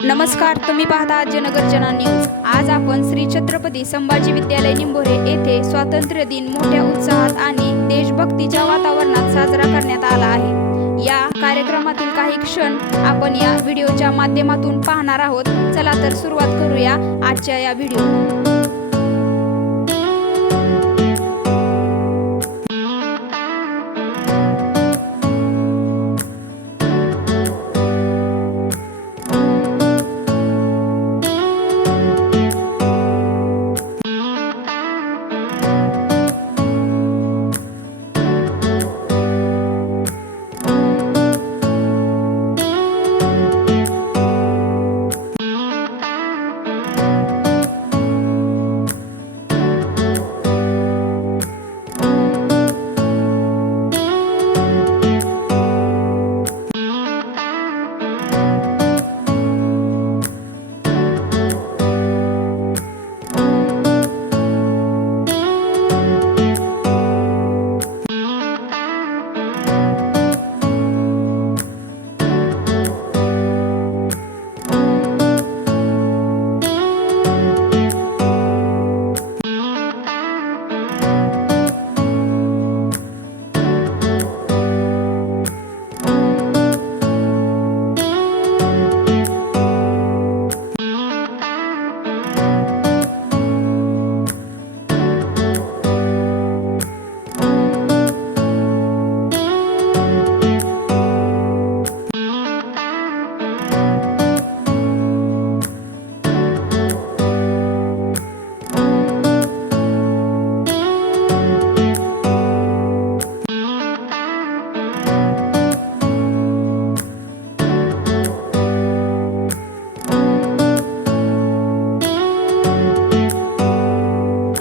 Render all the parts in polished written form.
नमस्कार, तुम्ही पाहता अजयनगर जना न्यूज। आज आपण श्री छत्रपती संभाजी विद्यालय निंभोरे येथे स्वातंत्र्य दिन मोठ्या उत्साहात आणि देशभक्तीच्या वातावरणात साजरा करण्यात आला आहे। या कार्यक्रमातील काही क्षण आपण या व्हिडिओच्या माध्यमातून पाहणार आहोत। चला तर सुरुवात करूया आजच्या या व्हिडिओ।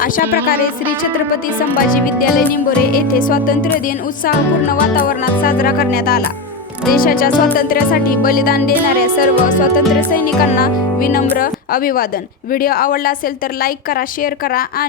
अशा प्रकारे श्री छत्रपती संभाजी विद्यालय निंभोरे येथे स्वातंत्र्य दिन उत्साहपूर्ण वातावरणात साजरा करण्यात आला। देशाच्या स्वातंत्र्यासाठी बलिदान देणाऱ्या सर्व स्वातंत्र्य सैनिकांना विनम्र अभिवादन। व्हिडिओ आवडला असेल तर लाईक करा, शेअर करा आणि